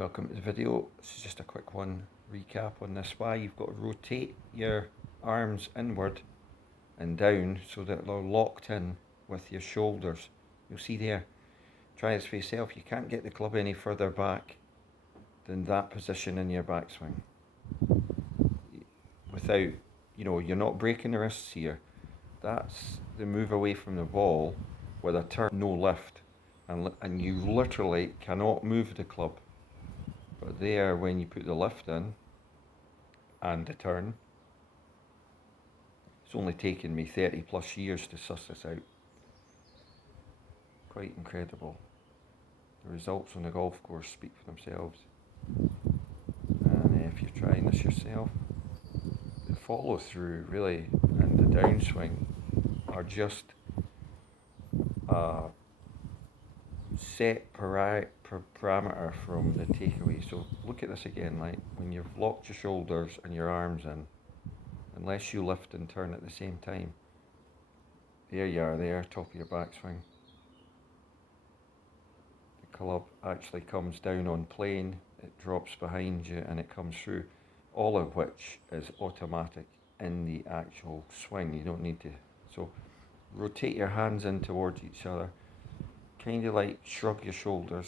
Welcome to the video. This is just a quick one recap on this. Why you've got to rotate your arms inward and down so that they're locked in with your shoulders. You'll see there, try this for yourself, you can't get the club any further back than that position in your backswing without, you're not breaking the wrists here. That's the move away from the ball with a turn, no lift, and you literally cannot move the club. But there, when you put the lift in and the turn, it's only taken me 30 plus years to suss this out. Quite incredible. The results on the golf course speak for themselves. And if you're trying this yourself, the follow through really and the downswing are just a set parameter from the takeaway. So look at this again, like when you've locked your shoulders and your arms in, unless you lift and turn at the same time, there you are there, top of your backswing. The club actually comes down on plane, it drops behind you and it comes through, all of which is automatic in the actual swing. You don't need to. So rotate your hands in towards each other, kind of like shrug your shoulders,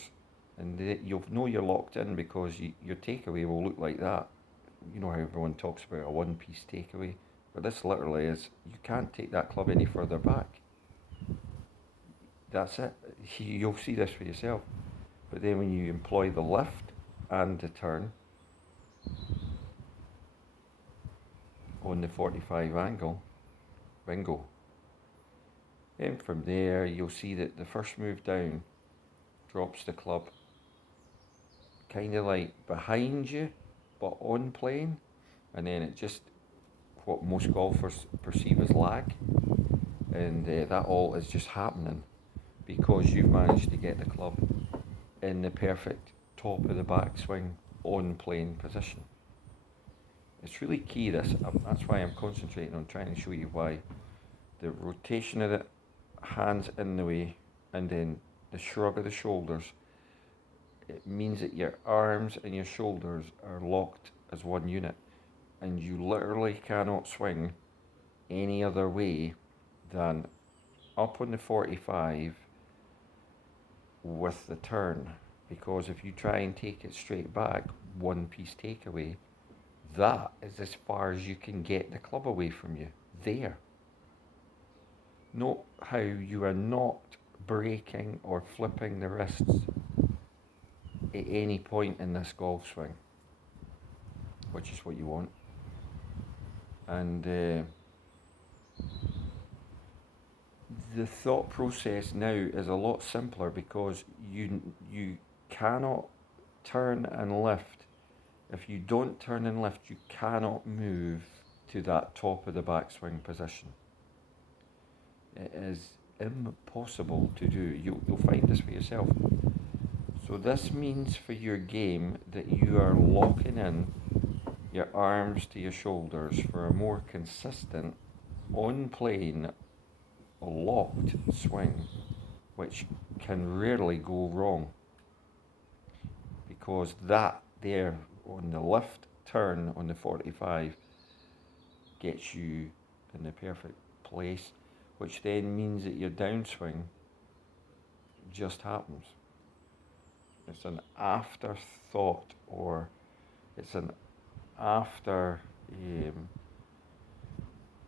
and you'll know you're locked in because your takeaway will look like that. You know how everyone talks about a one-piece takeaway, but this literally is, you can't take that club any further back. That's it. You'll see this for yourself. But then when you employ the lift and the turn on the 45 angle, bingo. Then from there, you'll see that the first move down drops the club kind of like behind you, but on plane, and then it just, what most golfers perceive as lag, and that all is just happening because you've managed to get the club in the perfect top of the backswing on plane position. It's really key, this. That's why I'm concentrating on trying to show you why the rotation of the hands in the way and then the shrug of the shoulders, it means that your arms and your shoulders are locked as one unit, and you literally cannot swing any other way than up on the 45 with the turn, because if you try and take it straight back, one piece takeaway, that is as far as you can get the club away from you. There. Note how you are not breaking or flipping the wrists at any point in this golf swing, which is what you want. And the thought process now is a lot simpler because you cannot turn and lift. If you don't turn and lift, you cannot move to that top of the backswing position. It is impossible to do. You'll find this for yourself. So this means for your game that you are locking in your arms to your shoulders for a more consistent, on plane, locked swing, which can rarely go wrong, because that there on the lift turn on the 45 gets you in the perfect place, which then means that your downswing just happens. It's an afterthought, or it's an after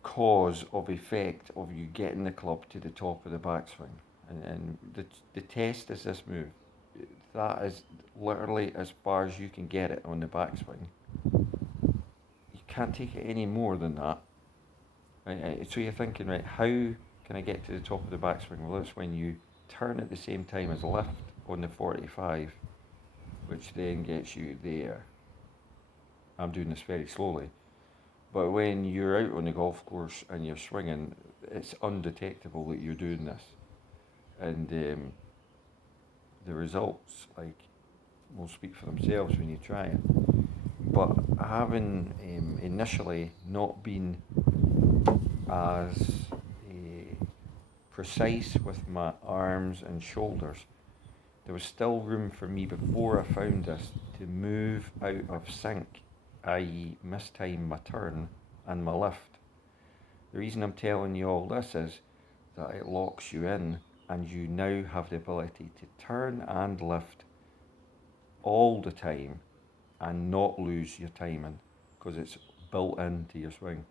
cause of effect of you getting the club to the top of the backswing. And the test is this move. That is literally as far as you can get it on the backswing. You can't take it any more than that. So you're thinking, right, how can I get to the top of the backswing? Well, that's when you turn at the same time as lift on the 45, which then gets you there. I'm doing this very slowly. But when you're out on the golf course and you're swinging, it's undetectable that you're doing this. And the results, will speak for themselves when you try it. But having initially not been as precise with my arms and shoulders, There was still room for me before I found this to move out of sync, i.e., mistime my turn and my lift. The reason I'm telling you all this is that it locks you in, and you now have the ability to turn and lift all the time and not lose your timing because it's built into your swing.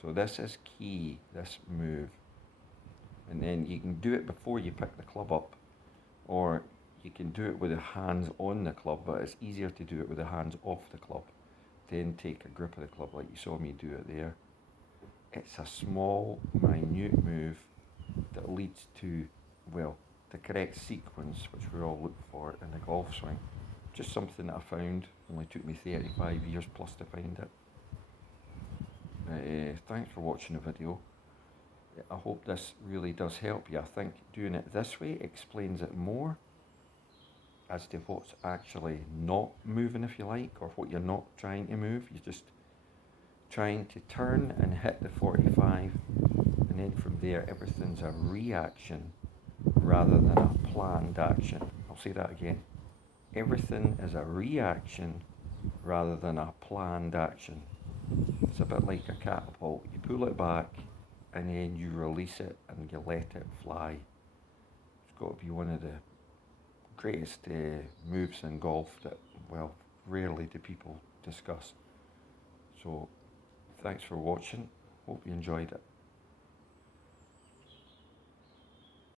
So this is key, this move. And then you can do it before you pick the club up, or you can do it with the hands on the club, but it's easier to do it with the hands off the club. Then take a grip of the club like you saw me do it there. It's a small, minute move that leads to, well, the correct sequence, which we all look for in a golf swing. Just something that I found, only took me 35 years plus to find it. Thanks for watching the video. I hope this really does help you. I think doing it this way explains it more as to what's actually not moving, if you like, or what you're not trying to move. You're just trying to turn and hit the 45, and then from there everything's a reaction rather than a planned action. I'll say that again. Everything is a reaction rather than a planned action. It's a bit like a catapult. You pull it back and then you release it and you let it fly. It's got to be one of the greatest moves in golf that, well, rarely do people discuss. So thanks for watching. Hope you enjoyed it.